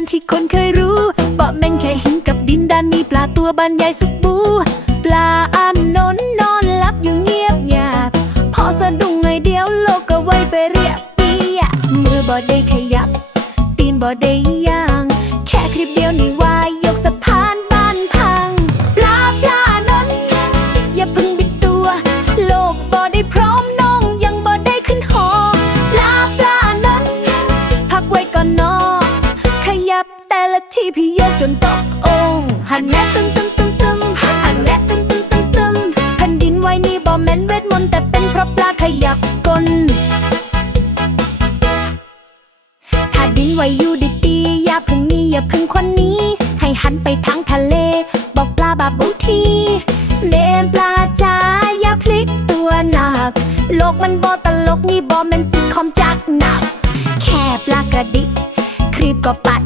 ที่คนเคยรู้บอกแม่งแค่หินกับดินด้านมีปลาตัวบานใหญ่สุดบูปลาอันนนนอนหลับอยู่เงียบหยาบพอสะดุ้งไงเดียวโลกก็ไวไปเรียบเปียมือบ่ได้ขยับ ตีนบ่ได้ย่าง แค่คลิปเดียวนี่วา พี่ยกจนตกองหันแน่ตึมตึมตึมตึมหันแน่ตึมตึมตึมตึมแผ่นดินไหวนี่บ่แม่นเวทมนต์แต่เป็นเพราะปลาขยับกลถ้าดินไหวอยู่ดีๆอย่าพึ่งนี้อย่าพึ่งคนนี้ ให้หันไปทางทะเล บอกปลาบาบุทีเมนปลาจ้าอย่าพลิกตัวหนัก โลกมันบอตลกนี่บอแมนสิคอมจักหนัก แค่ปลากระดิกครีบก็ปัด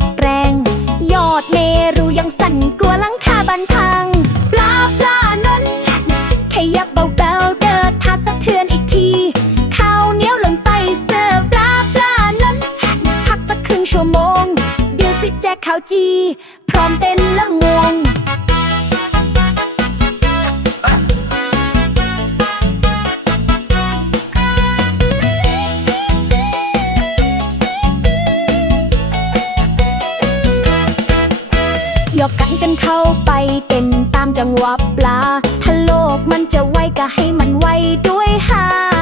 ชั่วโมง เดี๋ยวสิแจกข้าวจี พร้อมเต้นละงวงหยอกกันกันเข้าไปเต้นตามจังหวะปลา ถ้าโลกมันจะไวก็ให้มันไวด้วยฮา